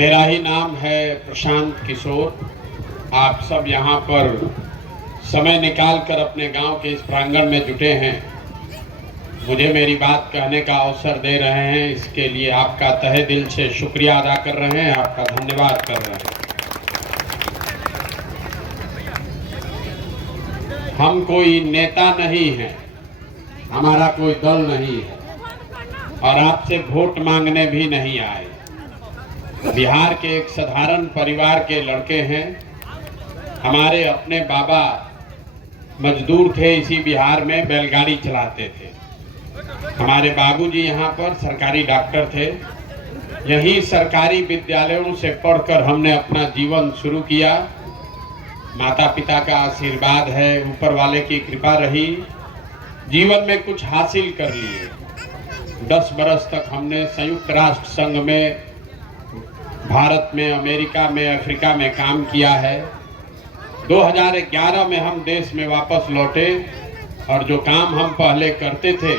मेरा ही नाम है प्रशांत किशोर। आप सब यहाँ पर समय निकाल कर अपने गांव के इस प्रांगण में जुटे हैं, मुझे मेरी बात कहने का अवसर दे रहे हैं। इसके लिए आपका तहे दिल से शुक्रिया अदा कर रहे हैं, आपका धन्यवाद कर रहे हैं। हम कोई नेता नहीं हैं, हमारा कोई दल नहीं है और आपसे वोट मांगने भी नहीं आए। बिहार के एक साधारण परिवार के लड़के हैं। हमारे अपने बाबा मजदूर थे, इसी बिहार में बैलगाड़ी चलाते थे। हमारे बाबूजी यहाँ पर सरकारी डॉक्टर थे। यही सरकारी विद्यालयों से पढ़कर हमने अपना जीवन शुरू किया। माता पिता का आशीर्वाद है, ऊपर वाले की कृपा रही, जीवन में कुछ हासिल कर लिए। 10 बरस तक हमने संयुक्त राष्ट्र संघ में, भारत में, अमेरिका में, अफ्रीका में काम किया है। 2011 में हम देश में वापस लौटे और जो काम हम पहले करते थे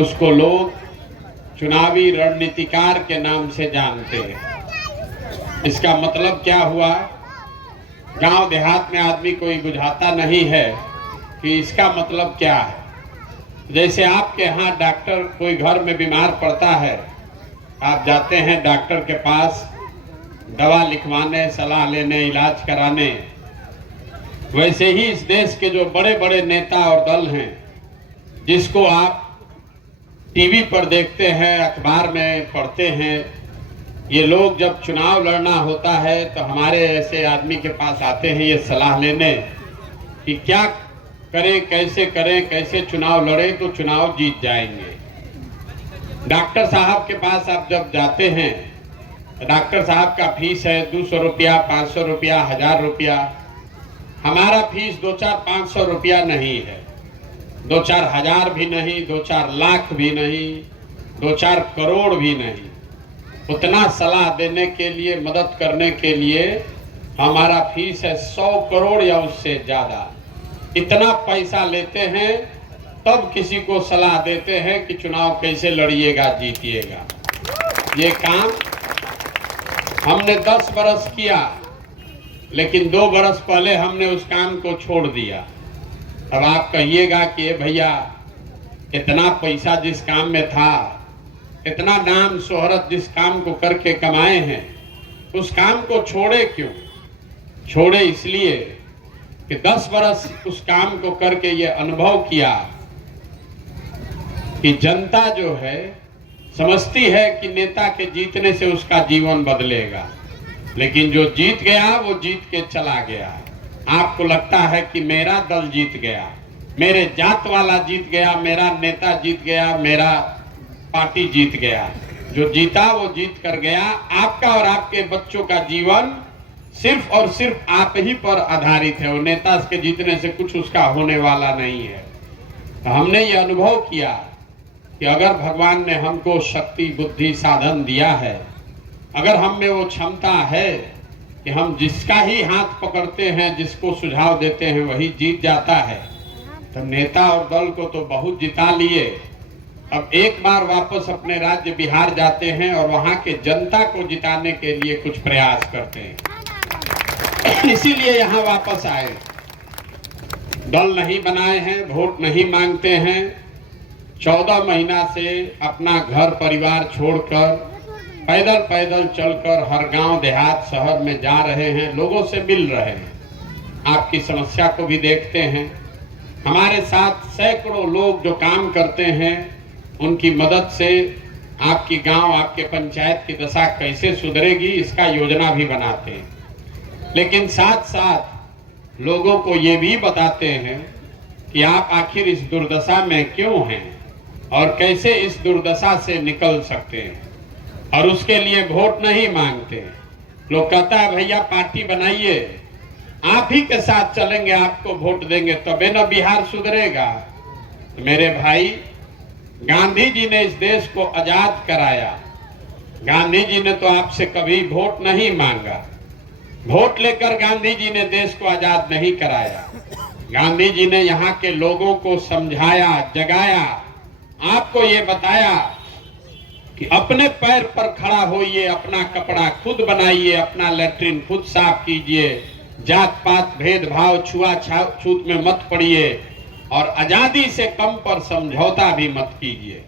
उसको लोग चुनावी रणनीतिकार के नाम से जानते हैं। इसका मतलब क्या हुआ? गांव देहात में आदमी कोई बुझाता नहीं है कि इसका मतलब क्या है। जैसे आपके यहाँ डॉक्टर कोई घर में बीमार पड़ता है, आप जाते हैं डॉक्टर के पास दवा लिखवाने, सलाह लेने, इलाज कराने, वैसे ही इस देश के जो बड़े बड़े नेता और दल हैं, जिसको आप टीवी पर देखते हैं, अखबार में पढ़ते हैं, ये लोग जब चुनाव लड़ना होता है तो हमारे ऐसे आदमी के पास आते हैं ये सलाह लेने कि क्या करें, कैसे चुनाव लड़े तो चुनाव जीत जाएंगे। डॉक्टर साहब के पास आप जब जाते हैं, डॉक्टर साहब का फीस है 200 रुपया, 500 रुपया, 1000 रुपया। हमारा फीस 2-4-500 रुपया नहीं है, 2-4 हजार भी नहीं, 2-4 लाख भी नहीं, 2-4 करोड़ भी नहीं। उतना सलाह देने के लिए, मदद करने के लिए हमारा फीस है 100 करोड़ या उससे ज्यादा। इतना पैसा लेते हैं तब किसी को सलाह देते हैं कि चुनाव कैसे लड़िएगा, जीतिएगा। ये काम हमने 10 बरस किया, लेकिन 2 बरस पहले हमने उस काम को छोड़ दिया। अब आप कहिएगा कि भैया इतना पैसा जिस काम में था, इतना नाम शोहरत जिस काम को करके कमाए हैं, उस काम को छोड़े क्यों? छोड़े इसलिए कि 10 बरस उस काम को करके ये अनुभव किया कि जनता जो है समझती है कि नेता के जीतने से उसका जीवन बदलेगा, लेकिन जो जीत गया वो जीत के चला गया। आपको लगता है कि मेरा दल जीत गया, मेरे जात वाला जीत गया, मेरा नेता जीत गया, मेरा पार्टी जीत गया। जो जीता वो जीत कर गया। आपका और आपके बच्चों का जीवन सिर्फ और सिर्फ आप ही पर आधारित है। वो नेता के जीतने से कुछ उसका होने वाला नहीं है। तो हमने ये अनुभव किया कि अगर भगवान ने हमको शक्ति, बुद्धि, साधन दिया है, अगर हम में वो क्षमता है कि हम जिसका ही हाथ पकड़ते हैं, जिसको सुझाव देते हैं, वही जीत जाता है, तो नेता और दल को तो बहुत जिता लिए। अब एक बार वापस अपने राज्य बिहार जाते हैं और वहां के जनता को जिताने के लिए कुछ प्रयास करते हैं। इसीलिए यहाँ वापस आए। दल नहीं बनाए हैं, वोट नहीं मांगते हैं। 14 महीना से अपना घर परिवार छोड़कर पैदल पैदल चलकर हर गांव, देहात, शहर में जा रहे हैं, लोगों से मिल रहे हैं, आपकी समस्या को भी देखते हैं। हमारे साथ सैकड़ों लोग जो काम करते हैं, उनकी मदद से आपकी गांव, आपके पंचायत की दशा कैसे सुधरेगी, इसका योजना भी बनाते हैं। लेकिन साथ साथ लोगों को ये भी बताते हैं कि आप आखिर इस दुर्दशा में क्यों हैं और कैसे इस दुर्दशा से निकल सकते हैं। और उसके लिए वोट नहीं मांगते। लोग कहता है भैया पार्टी बनाइए, आप ही के साथ चलेंगे, आपको वोट देंगे तबे न बिहार सुधरेगा। तो मेरे भाई, गांधी जी ने इस देश को आजाद कराया। गांधी जी ने तो आपसे कभी वोट नहीं मांगा। वोट लेकर गांधी जी ने देश को आजाद नहीं कराया। गांधी जी ने यहाँ के लोगों को समझाया, जगाया, आपको ये बताया कि अपने पैर पर खड़ा होइए, अपना कपड़ा खुद बनाइए, अपना लैट्रिन खुद साफ कीजिए, जात पात भेदभाव छुआछूत में मत पड़िए और आजादी से कम पर समझौता भी मत कीजिए।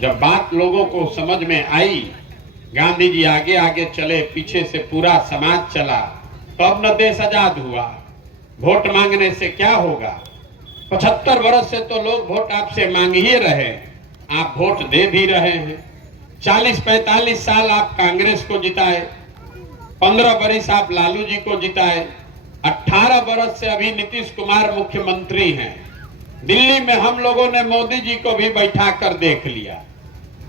जब बात लोगों को समझ में आई, गांधी जी आगे आगे चले, पीछे से पूरा समाज चला, तो अब न देश आजाद हुआ। वोट मांगने से क्या होगा? 75 वर्ष से तो लोग वोट आपसे मांग ही रहे, आप वोट दे भी रहे हैं। 40-45 साल आप कांग्रेस को जिताए, 15 वर्ष आप लालू जी को जिताए, 18 वर्ष से अभी नीतीश कुमार मुख्यमंत्री हैं। दिल्ली में हम लोगों ने मोदी जी को भी बैठा कर देख लिया।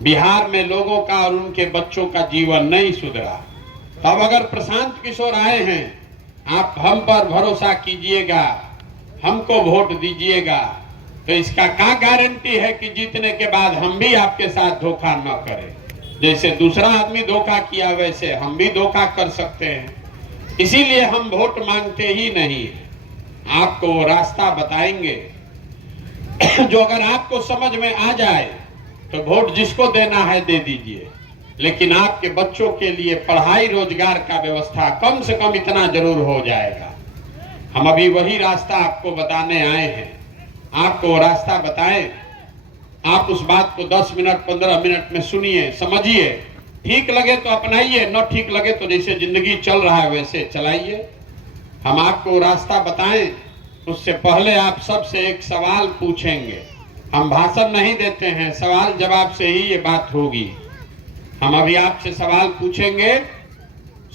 बिहार में लोगों का और उनके बच्चों का जीवन नहीं सुधरा। तब अगर प्रशांत किशोर आए हैं, आप हम पर भरोसा कीजिएगा, हमको वोट दीजिएगा, तो इसका क्या गारंटी है कि जीतने के बाद हम भी आपके साथ धोखा न करें। जैसे दूसरा आदमी धोखा किया वैसे हम भी धोखा कर सकते हैं। इसीलिए हम वोट मांगते ही नहीं, आपको वो रास्ता बताएंगे जो अगर आपको समझ में आ जाए तो वोट जिसको देना है दे दीजिए, लेकिन आपके बच्चों के लिए पढ़ाई रोजगार का व्यवस्था कम से कम इतना जरूर हो जाएगा। हम अभी वही रास्ता आपको बताने आए हैं, आपको वो रास्ता बताएं। आप उस बात को 10 मिनट 15 मिनट में सुनिए, समझिए, ठीक लगे तो अपनाइए, न ठीक लगे तो जैसे जिंदगी चल रहा है वैसे चलाइए। हम आपको वो रास्ता बताएं, उससे पहले आप सबसे एक सवाल पूछेंगे। हम भाषण नहीं देते हैं, सवाल जवाब से ही ये बात होगी। हम अभी आपसे सवाल पूछेंगे,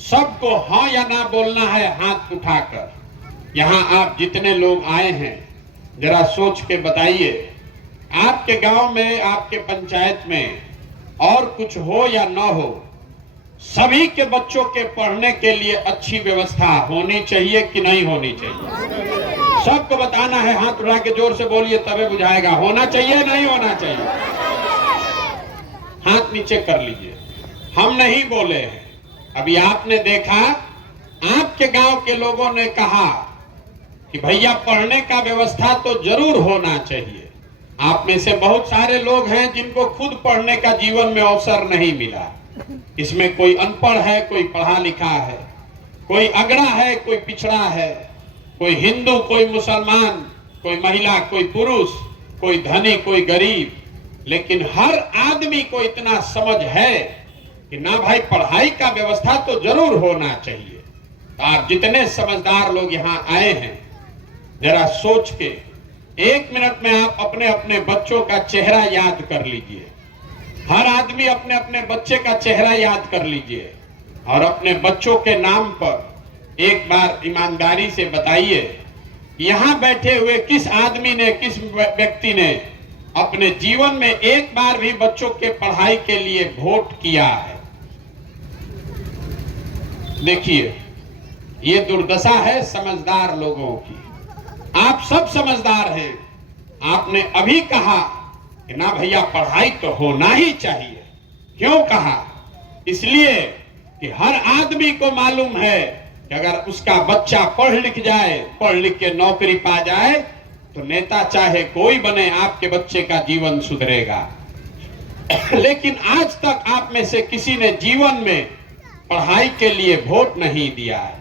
सबको हाँ या ना बोलना है हाथ उठाकर। यहाँ आप जितने लोग आए हैं जरा सोच के बताइए, आपके गांव में, आपके पंचायत में और कुछ हो या ना हो, सभी के बच्चों के पढ़ने के लिए अच्छी व्यवस्था होनी चाहिए कि नहीं होनी चाहिए? सबको बताना है, हाथ उठा के जोर से बोलिए तभी बुझाएगा। होना चाहिए नहीं होना चाहिए? हाथ नीचे कर लीजिए। हम नहीं बोले हैं, अभी आपने देखा, आपके गांव के लोगों ने कहा कि भैया पढ़ने का व्यवस्था तो जरूर होना चाहिए। आप में से बहुत सारे लोग हैं जिनको खुद पढ़ने का जीवन में अवसर नहीं मिला। इसमें कोई अनपढ़ है, कोई पढ़ा लिखा है, कोई अगड़ा है, कोई पिछड़ा है, कोई हिंदू, कोई मुसलमान, कोई महिला, कोई पुरुष, कोई धनी, कोई गरीब, लेकिन हर आदमी को इतना समझ है कि ना भाई पढ़ाई का व्यवस्था तो जरूर होना चाहिए। तो आप जितने समझदार लोग यहाँ आए हैं, जरा सोच के 1 मिनट में आप अपने अपने बच्चों का चेहरा याद कर लीजिए। हर आदमी अपने अपने बच्चे का चेहरा याद कर लीजिए और अपने बच्चों के नाम पर एक बार ईमानदारी से बताइए, यहाँ बैठे हुए किस आदमी ने, किस व्यक्ति ने अपने जीवन में एक बार भी बच्चों के पढ़ाई के लिए वोट किया है? देखिए, ये दुर्दशा है समझदार लोगों की। आप सब समझदार हैं, आपने अभी कहा कि ना भैया पढ़ाई तो होना ही चाहिए। क्यों कहा? इसलिए कि हर आदमी को मालूम है कि अगर उसका बच्चा पढ़ लिख जाए, पढ़ लिख के नौकरी पा जाए, तो नेता चाहे कोई बने, आपके बच्चे का जीवन सुधरेगा। लेकिन आज तक आप में से किसी ने जीवन में पढ़ाई के लिए वोट नहीं दिया है।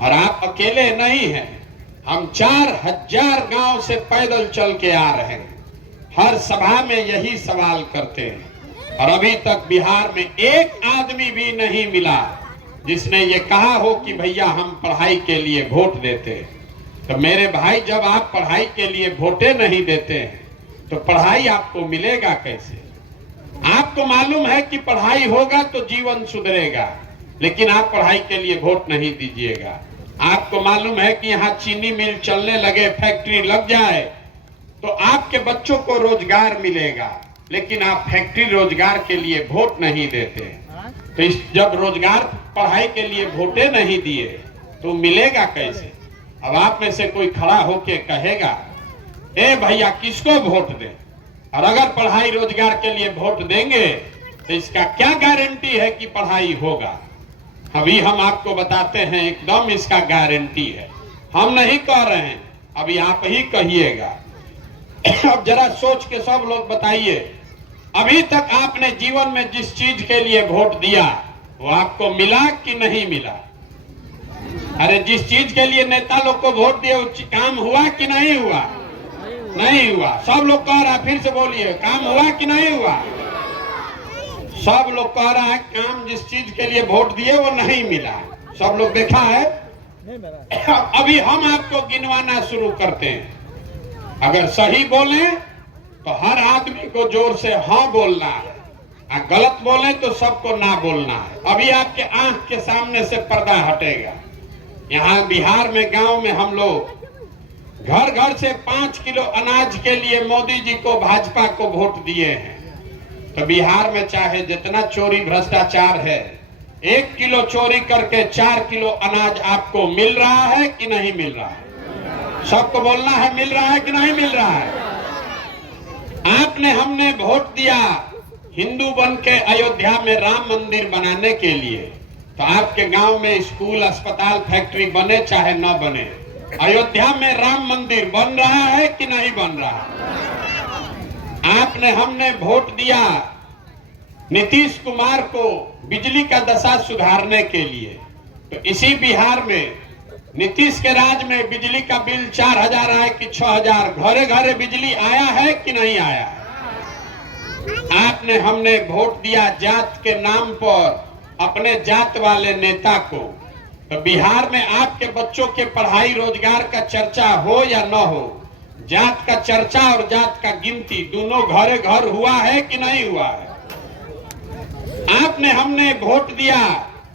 और आप अकेले नहीं हैं, हम 4000 गांव से पैदल चल के आ रहे हैं, हर सभा में यही सवाल करते हैं। और अभी तक बिहार में एक आदमी भी नहीं मिला जिसने ये कहा हो कि भैया हम पढ़ाई के लिए वोट देते हैं। तो मेरे भाई, जब आप पढ़ाई के लिए वोटे नहीं देते हैं तो पढ़ाई आपको मिलेगा कैसे? आपको मालूम है कि पढ़ाई होगा तो जीवन सुधरेगा, लेकिन आप पढ़ाई के लिए वोट नहीं दीजिएगा। आपको मालूम है कि यहाँ चीनी मिल चलने लगे, फैक्ट्री लग जाए तो आपके बच्चों को रोजगार मिलेगा, लेकिन आप फैक्ट्री रोजगार के लिए वोट नहीं देते। तो जब रोजगार पढ़ाई के लिए वोटे नहीं दिए तो मिलेगा कैसे? अब आप में से कोई खड़ा होके कहेगा, ए भैया किसको वोट दें? और अगर पढ़ाई रोजगार के लिए वोट देंगे तो इसका क्या गारंटी है कि पढ़ाई होगा? अभी हम आपको बताते हैं, एकदम इसका गारंटी है। हम नहीं कह रहे हैं, अभी आप ही कहिएगा। अब जरा सोच के सब लोग बताइए, अभी तक आपने जीवन में जिस चीज के लिए वोट दिया वो आपको मिला कि नहीं मिला? अरे जिस चीज के लिए नेता लोग को वोट दिए वो काम हुआ कि नहीं हुआ? नहीं हुआ। सब लोग कह रहा है, फिर से बोलिए, काम हुआ कि नहीं हुआ? सब लोग कह रहा है काम जिस चीज के लिए वोट दिए वो नहीं मिला। सब लोग देखा है। अभी हम आपको गिनवाना शुरू करते हैं। अगर सही बोले तो हर आदमी को जोर से हाँ बोलना है, और गलत बोले तो सबको ना बोलना है। अभी आपके आंख के सामने से पर्दा हटेगा। यहाँ बिहार में गांव में हम लोग घर घर से 5 किलो अनाज के लिए मोदी जी को, भाजपा को वोट दिए हैं। तो बिहार में चाहे जितना चोरी भ्रष्टाचार है, 1 किलो चोरी करके 4 किलो अनाज आपको मिल रहा है कि नहीं मिल रहा है? सबको बोलना है, मिल रहा है कि नहीं मिल रहा है? आपने हमने वोट दिया हिंदू बन के अयोध्या में राम मंदिर बनाने के लिए, तो आपके गांव में स्कूल, अस्पताल, फैक्ट्री बने चाहे न बने, अयोध्या में राम मंदिर बन रहा है कि नहीं बन रहा? आपने हमने वोट दिया नीतीश कुमार को बिजली का दशा सुधारने के लिए, तो इसी बिहार में नीतीश के राज में बिजली का बिल 4000 आए कि 6000, घरे घरे बिजली आया है कि नहीं आया? आपने हमने वोट दिया जात के नाम पर अपने जात वाले नेता को, तो बिहार में आपके बच्चों के पढ़ाई रोजगार का चर्चा हो या न हो, जात का चर्चा और जात का गिनती दोनों घरे घर हुआ है कि नहीं हुआ है? आपने हमने वोट दिया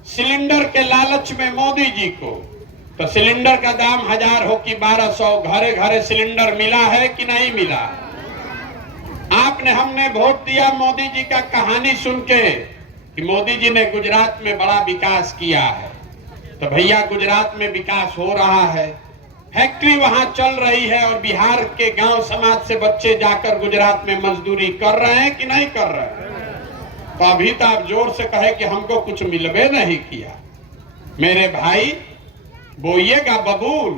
सिलेंडर के लालच में मोदी जी को, तो सिलेंडर का दाम 1000 हो कि 1200, घरे घरे सिलेंडर मिला है कि नहीं मिला? आपने हमने वोट दिया मोदी जी का कहानी सुन के कि मोदी जी ने गुजरात में बड़ा विकास किया है, तो भैया गुजरात में विकास हो रहा है, फैक्ट्री वहां चल रही है, और बिहार के गांव समाज से बच्चे जाकर गुजरात में मजदूरी कर रहे हैं कि नहीं कर रहे हैं? तो अभी तो आप जोर से कहे कि हमको कुछ मिलवे नहीं किया। मेरे भाई, बोइएगा बबूल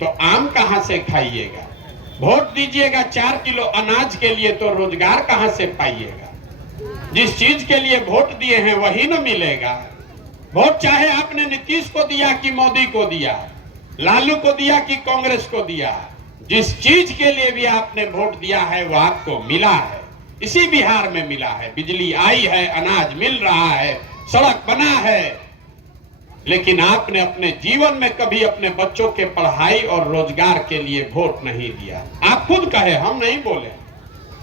तो आम कहां से खाइएगा? वोट दीजिएगा 4 किलो अनाज के लिए तो रोजगार कहां से पाइएगा? जिस चीज के लिए वोट दिए हैं वही न मिलेगा। वोट चाहे आपने नीतीश को दिया कि मोदी को दिया, लालू को दिया कि कांग्रेस को दिया, जिस चीज के लिए भी आपने वोट दिया है वो आपको मिला है। इसी बिहार में मिला है। बिजली आई है, अनाज मिल रहा है, सड़क बना है, लेकिन आपने अपने जीवन में कभी अपने बच्चों के पढ़ाई और रोजगार के लिए वोट नहीं दिया। आप खुद कहे, हम नहीं बोले।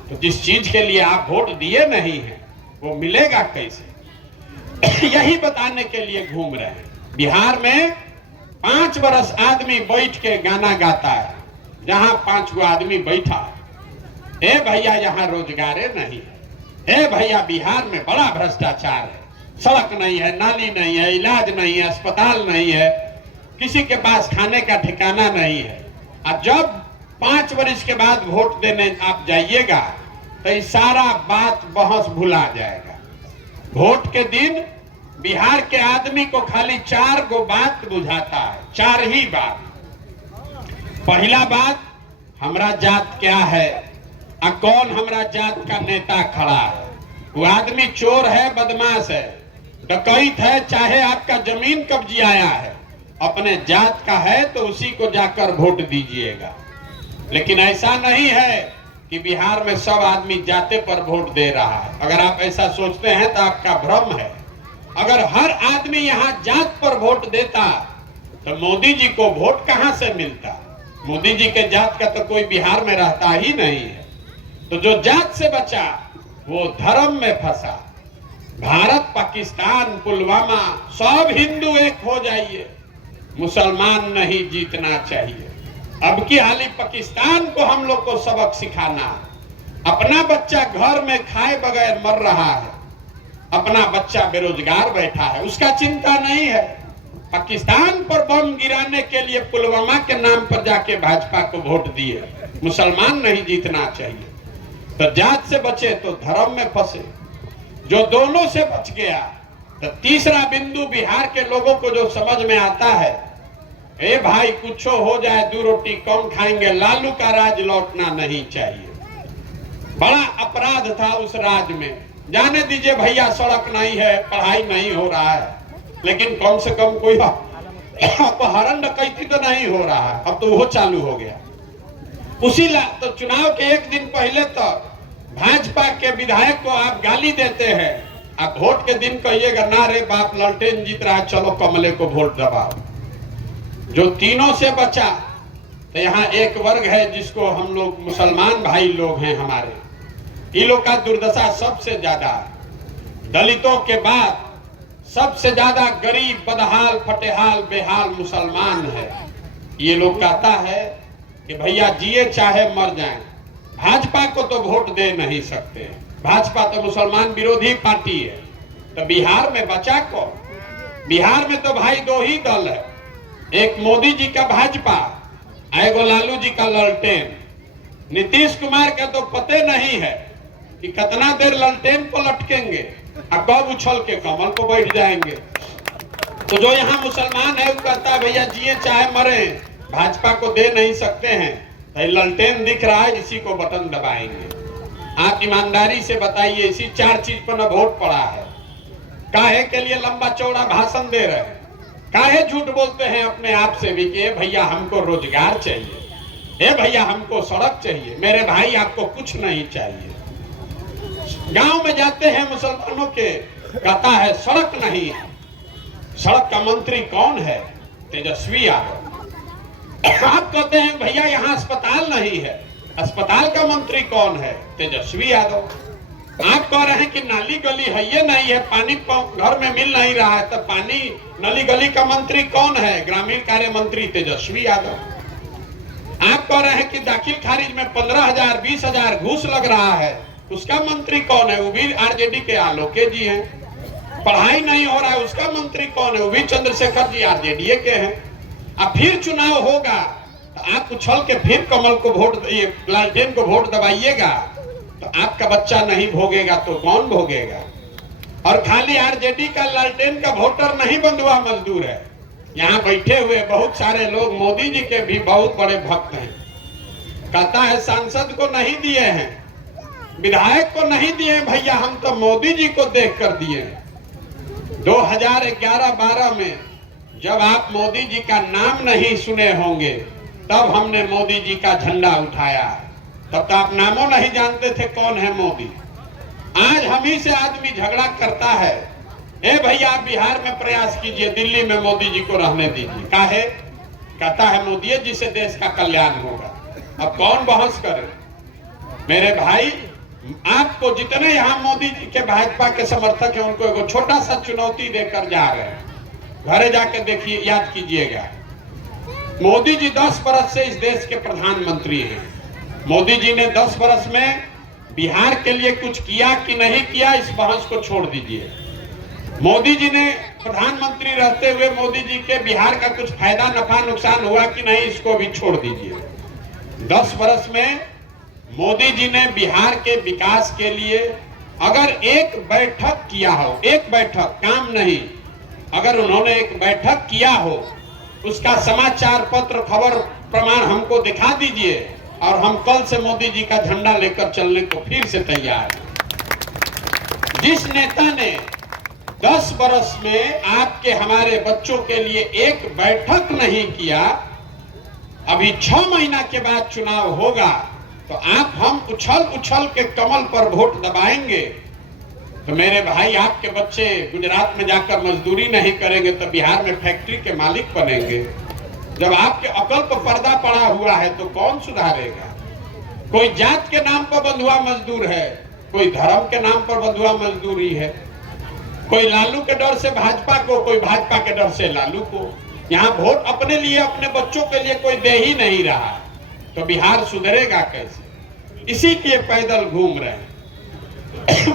तो जिस चीज के लिए आप वोट दिए नहीं है वो मिलेगा कैसे? यही बताने के लिए घूम रहे हैं। बिहार में 5 बरस आदमी बैठ के गाना गाता है, जहां 5 गो आदमी बैठा है। ए भैया यहाँ रोजगारे नहीं है, ए भैया बिहार में बड़ा भ्रष्टाचार है, सड़क नहीं है, नाली नहीं है, इलाज नहीं है, अस्पताल नहीं है, किसी के पास खाने का ठिकाना नहीं है। और जब 5 वर्ष के बाद वोट देने आप जाइएगा तो ये सारा बात बहस भुला जाएगा। वोट के दिन बिहार के आदमी को खाली 4 गो बात बुझाता है, 4 ही बात। पहला बात, हमरा जात क्या है, आ कौन हमरा जात का नेता खड़ा है। वो आदमी चोर है, बदमाश है, डकैत है, चाहे आपका जमीन कब्जियाया है, अपने जात का है तो उसी को जाकर वोट दीजिएगा। लेकिन ऐसा नहीं है कि बिहार में सब आदमी जाते पर वोट दे रहा है। अगर आप ऐसा सोचते हैं तो आपका भ्रम है। अगर हर आदमी यहाँ जात पर वोट देता तो मोदी जी को वोट कहां से मिलता? मोदी जी के जात का तो कोई बिहार में रहता ही नहीं है। तो जो जात से बचा वो धर्म में फंसा। भारत, पाकिस्तान, पुलवामा, सब हिंदू एक हो जाइए, मुसलमान नहीं जीतना चाहिए। अब की हाली पाकिस्तान को हम लोग को सबक सिखाना। अपना बच्चा घर में खाए बगैर मर रहा है, अपना बच्चा बेरोजगार बैठा है, उसका चिंता नहीं है। पाकिस्तान पर बम गिराने के लिए पुलवामा के नाम पर जाके भाजपा को वोट दिए। मुसलमान नहीं जीतना चाहिए। तो जात से बचे तो धर्म में फंसे। जो दोनों से बच गया तो तीसरा बिंदु बिहार के लोगों को जो समझ में आता है, ए भाई कुछो हो जाए 2 रोटी कम खाएंगे, लालू का राज लौटना नहीं चाहिए। बड़ा अपराध था उस राज्य में। जाने दीजिए भैया, सड़क नहीं है, पढ़ाई नहीं हो रहा है, लेकिन कम से कम कोई अपहरण डकैती तो नहीं हो रहा है। अब तो वो चालू हो गया। उसी तो चुनाव के एक दिन पहले तो भाजपा के विधायक को आप गाली देते हैं, आप वोट के दिन कहिएगा ना रे बाप ललटेन जीत रहा है, चलो कमले को वोट दबाओ। जो तीनों से बचा, तो यहाँ एक वर्ग है जिसको हम लोग मुसलमान भाई लोग हैं हमारे, इन लोग का दुर्दशा सबसे ज्यादा है। दलितों के बाद सबसे ज्यादा गरीब, बदहाल, फटेहाल, बेहाल मुसलमान है। ये लोग कहता है कि भैया जिए चाहे मर जाएं, भाजपा को तो वोट दे नहीं सकते, भाजपा तो मुसलमान विरोधी पार्टी है। तो बिहार में बचा कौन? बिहार में तो भाई दो ही दल है, एक मोदी जी का भाजपा, एगो लालू जी का ललटेन। नीतीश कुमार का तो पते नहीं है कि कितना देर ललटेन को लटकेंगे और कब उछल के कमल को बैठ जाएंगे। तो जो यहाँ मुसलमान है वो कहता है भैया जिए चाहे मरे, भाजपा को दे नहीं सकते हैं, तो ललटेन दिख रहा है, इसी को बटन दबाएंगे। आप ईमानदारी से बताइए, इसी 4 चीज पर न वोट पड़ा है। काहे के लिए लंबा चौड़ा भाषण दे रहे हैं, काहे झूठ बोलते हैं अपने आप से भी कि भैया हमको रोजगार चाहिए, ए भैया हमको सड़क चाहिए। मेरे भाई आपको कुछ नहीं चाहिए। गांव में जाते हैं मुसलमानों के, कहता है सड़क नहीं है। सड़क का मंत्री कौन है? तेजस्वी यादव। आप कहते हैं भैया यहाँ अस्पताल नहीं है, अस्पताल का मंत्री कौन है? तेजस्वी यादव। आप कह रहे हैं कि नाली गली है, ये नहीं है, पानी घर में मिल नहीं रहा है, तो पानी नली गली का मंत्री कौन है? ग्रामीण कार्य मंत्री तेजस्वी यादव। आप कह रहे हैं कि दाखिल खारिज में 15,000 20,000 घूस लग रहा है, उसका मंत्री कौन है? वो भी आरजेडी के आलोके जी हैं। पढ़ाई नहीं हो रहा है, उसका मंत्री कौन है? वो भी चंद्रशेखर जी आरजेडी के हैं। अब फिर चुनाव होगा तो आप उछल के फिर कमल को वोट, लालटेन को वोट दबाइएगा, तो आपका बच्चा नहीं भोगेगा तो कौन भोगेगा? और खाली आरजेडी का लालटेन का वोटर नहीं बंधुआ मजदूर है, यहाँ बैठे हुए बहुत सारे लोग मोदी जी के भी बहुत बड़े भक्त हैं। कहता है सांसद को नहीं दिए हैं, विधायक को नहीं दिए भैया, हम तो मोदी जी को देख कर दिए। 2011-12 में जब आप मोदी जी का नाम नहीं सुने होंगे, तब हमने मोदी जी का झंडा उठाया। तब तो आप नामों नहीं जानते थे कौन है मोदी। आज हम ही से आदमी झगड़ा करता है, ए भैया आप बिहार में प्रयास कीजिए, दिल्ली में मोदी जी को रहने दीजिए। काहे? कहता है मोदी जी से देश का कल्याण होगा। अब कौन बहस करे? मेरे भाई, आपको जितने यहाँ मोदी जी के भाजपा के समर्थक हैं, उनको एक छोटा सा चुनौती देकर जा रहे हैं। घरे जाकर देखिए, याद कीजिएगा, मोदी जी 10 बरस से इस देश के प्रधानमंत्री हैं। मोदी जी ने 10 बरस में बिहार के लिए कुछ किया कि नहीं किया, इस बहस को छोड़ दीजिए। मोदी जी ने प्रधानमंत्री रहते हुए मोदी जी के बिहार का कुछ फायदा नफा नुकसान हुआ कि नहीं, इसको भी छोड़ दीजिए। 10 बरस में मोदी जी ने बिहार के विकास के लिए अगर एक बैठक किया हो, एक बैठक, काम नहीं, अगर उन्होंने एक बैठक किया हो, उसका समाचार पत्र, खबर, प्रमाण हमको दिखा दीजिए, और हम कल से मोदी जी का झंडा लेकर चलने को फिर से तैयार हैं। जिस नेता ने 10 बरस में आपके हमारे बच्चों के लिए एक बैठक नहीं किया, अभी 6 महीना के बाद चुनाव होगा तो आप हम उछल उछल के कमल पर वोट दबाएंगे, तो मेरे भाई आपके बच्चे गुजरात में जाकर मजदूरी नहीं करेंगे तो बिहार में फैक्ट्री के मालिक बनेंगे। जब आपके अकल पर पर्दा पड़ा हुआ है तो कौन सुधारेगा? कोई जात के नाम पर बंधुआ मजदूर है, कोई धर्म के नाम पर बंधुआ मजदूरी है, कोई लालू के डर से भाजपा को, कोई भाजपा के डर से लालू को। यहाँ वोट अपने लिए, अपने बच्चों के लिए कोई दे ही नहीं रहा, तो बिहार सुधरेगा कैसे? इसी के पैदल घूम रहे हैं,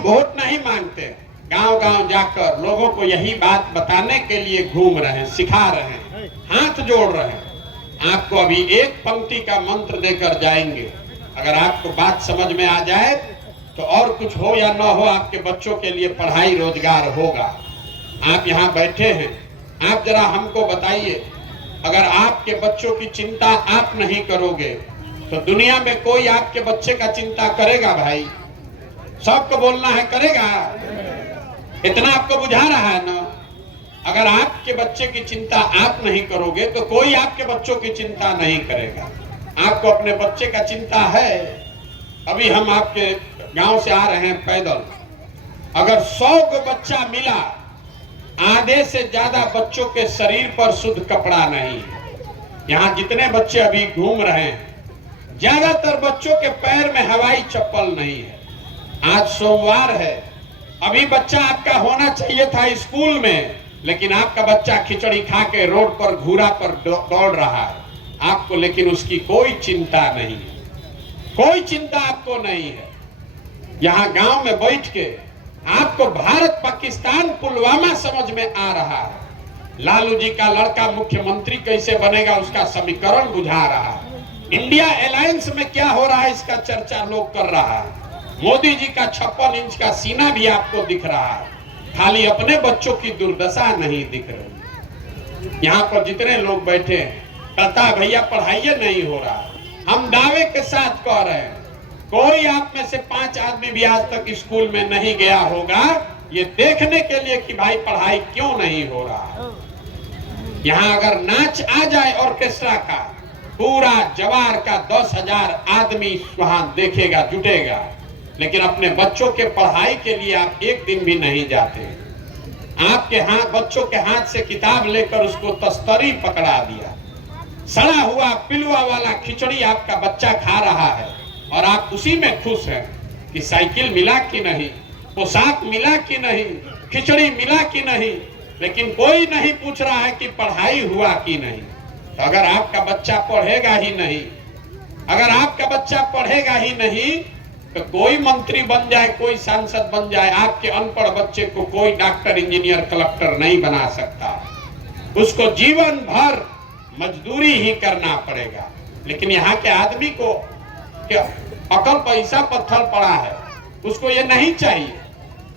वोट नहीं मांगते, गांव गांव जाकर लोगों को यही बात बताने के लिए घूम रहे हैं, सिखा रहे हैं, हाथ जोड़ रहे हैं। आपको अभी एक पंक्ति का मंत्र देकर जाएंगे, अगर आपको बात समझ में आ जाए तो और कुछ हो या ना हो, आपके बच्चों के लिए पढ़ाई रोजगार होगा। आप यहाँ बैठे हैं, आप जरा हमको बताइए, अगर आपके बच्चों की चिंता आप नहीं करोगे तो दुनिया में कोई आपके बच्चे का चिंता करेगा भाई? सबको बोलना है, करेगा? इतना आपको बुझा रहा है ना? अगर आपके बच्चे की चिंता आप नहीं करोगे तो कोई आपके बच्चों की चिंता नहीं करेगा। आपको अपने बच्चे का चिंता है। अभी हम आपके गांव से आ रहे हैं पैदल, अगर 100 को बच्चा मिला, आधे से ज्यादा बच्चों के शरीर पर शुद्ध कपड़ा नहीं है। यहाँ जितने बच्चे अभी घूम रहे हैं, ज्यादातर बच्चों के पैर में हवाई चप्पल नहीं है। आज सोमवार है, अभी बच्चा आपका होना चाहिए था स्कूल में, लेकिन आपका बच्चा खिचड़ी खा के रोड पर घूरा पर दौड़ रहा है आपको, लेकिन उसकी कोई चिंता नहीं है, कोई चिंता आपको नहीं है। यहाँ गांव में बैठ के आपको भारत पाकिस्तान पुलवामा समझ में आ रहा है। लालू जी का लड़का मुख्यमंत्री कैसे बनेगा उसका समीकरण बुझा रहा है। इंडिया अलायंस में क्या हो रहा है इसका चर्चा लोग कर रहा है। मोदी जी का 56 इंच का सीना भी आपको दिख रहा है, खाली अपने बच्चों की दुर्दशा नहीं दिख रही। यहाँ पर जितने लोग बैठे हैं, कहता भैया पढ़ाई नहीं हो रहा, हम दावे के साथ कह रहे हैं कोई आप में से 5 आदमी भी आज तक स्कूल में नहीं गया होगा ये देखने के लिए कि भाई पढ़ाई क्यों नहीं हो रहा। यहाँ अगर नाच आ जाए ऑर्केस्ट्रा का, पूरा जवार का 10,000 आदमी वहां देखेगा, जुटेगा, लेकिन अपने बच्चों के पढ़ाई के लिए आप एक दिन भी नहीं जाते। आपके हाथ, बच्चों के हाथ से किताब लेकर उसको तस्तरी पकड़ा दिया, सड़ा हुआ पिलुआ वाला खिचड़ी आपका बच्चा खा रहा है और आप उसी में खुश हैं कि साइकिल मिला कि नहीं, पोशाक मिला कि नहीं, खिचड़ी मिला कि नहीं, लेकिन कोई नहीं पूछ रहा है कि पढ़ाई हुआ कि नहीं। तो अगर आपका बच्चा पढ़ेगा ही नहीं, अगर आपका बच्चा पढ़ेगा ही नहीं, तो कोई मंत्री बन जाए, कोई सांसद बन जाए, आपके अनपढ़ बच्चे को कोई डॉक्टर, इंजीनियर, कलेक्टर नहीं बना सकता। उसको जीवन भर मजदूरी ही करना पड़ेगा। लेकिन यहाँ के आदमी को क्या अकल पैसा पत्थर पड़ा है, उसको ये नहीं चाहिए,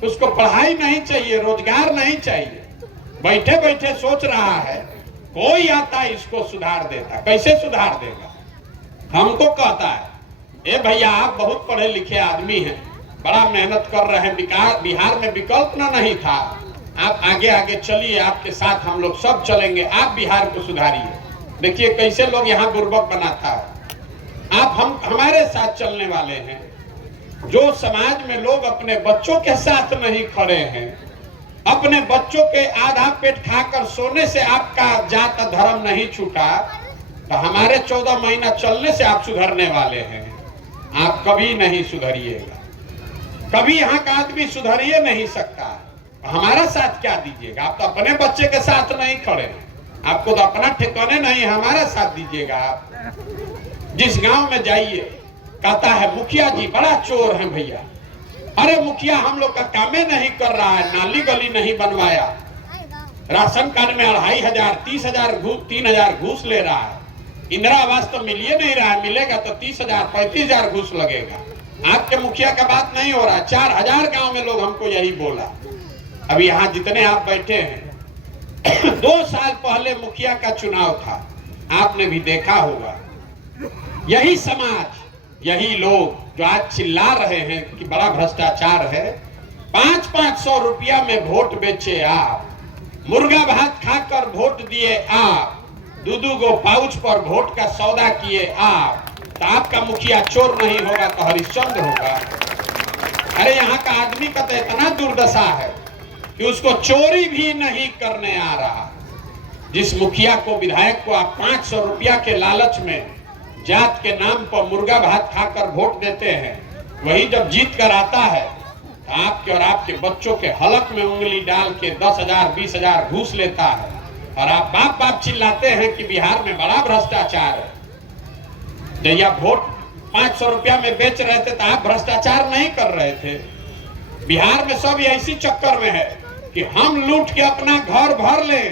उसको पढ़ाई नहीं चाहिए, रोजगार नहीं चाहिए। बैठे बैठे सोच रहा है कोई आता इसको सुधार देता। कैसे सुधार देगा? हमको कहता है ए भैया आप बहुत पढ़े लिखे आदमी हैं, बड़ा मेहनत कर रहे हैं, बिहार में विकल्प ना नहीं था, आप आगे आगे चलिए, आपके साथ हम लोग सब चलेंगे, आप बिहार को सुधारिए। देखिए कैसे लोग यहाँ बुर्बक बनाता है। आप हमारे साथ चलने वाले हैं। जो समाज में लोग अपने बच्चों के साथ नहीं खड़े हैं, अपने बच्चों के आधा पेट खाकर सोने से आपका जात धर्म नहीं छूटा, तो हमारे 14 महीना चलने से आप सुधरने वाले हैं। आप कभी नहीं सुधरिएगा, कभी यहाँ का आदमी सुधरिए नहीं सकता। हमारा साथ क्या दीजिएगा? आप तो अपने बच्चे के साथ नहीं खड़े, आपको तो अपना ठिकाने नहीं, हमारा साथ दीजिएगा। आप जिस गांव में जाइए कहता है मुखिया जी बड़ा चोर है भैया। अरे मुखिया हम लोग का कामे नहीं कर रहा है, नाली गली नहीं बनवाया, राशन कार्ड में 2,500 30,000 3,000 घूस ले रहा है, इंदिरा आवास तो मिलिए नहीं रहा है, मिलेगा तो 30,000 35,000 घूस लगेगा। आपके मुखिया का बात नहीं हो रहा। 4,000 गांव में लोग हमको यही बोला। अभी यहाँ जितने आप बैठे हैं 2 साल पहले मुखिया का चुनाव था, आपने भी देखा होगा। यही समाज, यही लोग जो आज चिल्ला रहे हैं कि बड़ा भ्रष्टाचार है, 500-500 रुपया में वोट बेचे आप, मुर्गा भात खाकर वोट दिए आप, 2-2 गो पाउच पर वोट का सौदा किए आप, तो आपका मुखिया चोर नहीं होगा तो हरिश्चंद्र होगा। अरे यहाँ का आदमी का तो इतना दुर्दशा है कि उसको चोरी भी नहीं करने आ रहा। जिस मुखिया को, विधायक को आप 500 रुपया के लालच में जात के नाम पर मुर्गा भात खाकर वोट देते हैं, वही जब जीत कर आता है तो आपके और आपके बच्चों के हलक में उंगली डाल के 10,000 20,000 घूस लेता है, और आप बाप बाप चिल्लाते हैं कि बिहार में बड़ा भ्रष्टाचार है। जब आप वोट 500 रुपया में बेच रहे थे तो आप भ्रष्टाचार नहीं कर रहे थे। बिहार में सब ऐसी चक्कर में है कि हम लूट के अपना घर भर ले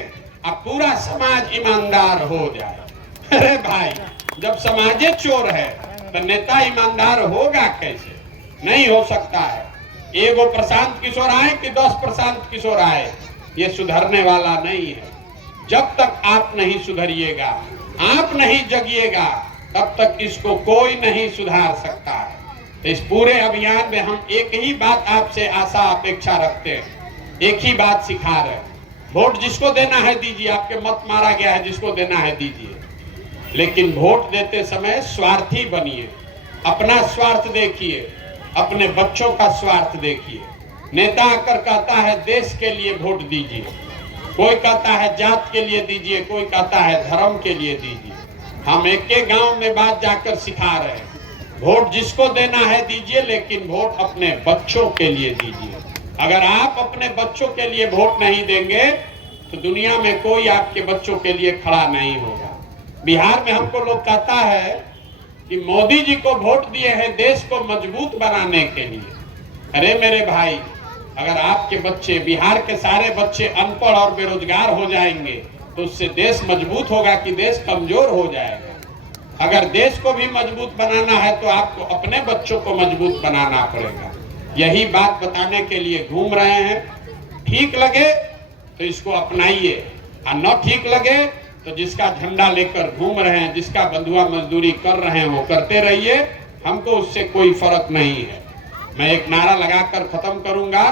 और पूरा समाज ईमानदार हो जाए। अरे भाई, जब समाजे चोर है तो नेता ईमानदार होगा कैसे? नहीं हो सकता है। एगो प्रशांत किशोर आए कि 10 प्रशांत किशोर आए, ये सुधरने वाला नहीं है। जब तक आप नहीं सुधरिएगा, आप नहीं जगिएगा, तब तक इसको कोई नहीं सुधार सकता है। तो इस पूरे अभियान में हम एक ही बात आपसे आशा अपेक्षा रखते हैं, एक ही बात सिखा रहे हैं, वोट जिसको देना है दीजिए, आपके मत मारा गया है, जिसको देना है दीजिए, लेकिन वोट देते समय स्वार्थी बनिए, अपना स्वार्थ देखिए, अपने बच्चों का स्वार्थ देखिए। नेता आकर कहता है देश के लिए वोट दीजिए, कोई कहता है जात के लिए दीजिए, कोई कहता है धर्म के लिए दीजिए। हम एक एक गांव में बात जाकर सिखा रहे हैं, वोट जिसको देना है दीजिए, लेकिन वोट अपने बच्चों के लिए दीजिए। अगर आप अपने बच्चों के लिए वोट नहीं देंगे तो दुनिया में कोई आपके बच्चों के लिए खड़ा नहीं होगा। बिहार में हमको लोग कहता है कि मोदी जी को वोट दिए हैं देश को मजबूत बनाने के लिए। अरे मेरे भाई, अगर आपके बच्चे, बिहार के सारे बच्चे अनपढ़ और बेरोजगार हो जाएंगे तो उससे देश मजबूत होगा कि देश कमजोर हो जाएगा? अगर देश को भी मजबूत बनाना है तो आपको अपने बच्चों को मजबूत बनाना पड़ेगा। यही बात बताने के लिए घूम रहे हैं। ठीक लगे तो इसको अपनाइए, और न ठीक लगे तो जिसका झंडा लेकर घूम रहे हैं, जिसका बंधुआ मजदूरी कर रहे हैं, वो करते रहिए, हमको उससे कोई फर्क नहीं है। मैं एक नारा लगाकर खत्म करूंगा,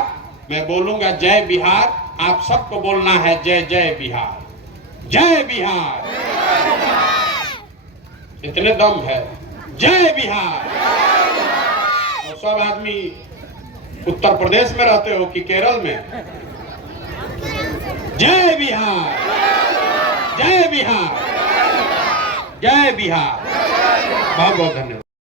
मैं बोलूंगा जय बिहार, आप सबको बोलना है जय जय बिहार, जय बिहार। इतने दम है, जय बिहार। और सब आदमी उत्तर प्रदेश में रहते हो कि केरल में? जय बिहार, जय बिहार, जय बिहार। बहुत बहुत धन्यवाद।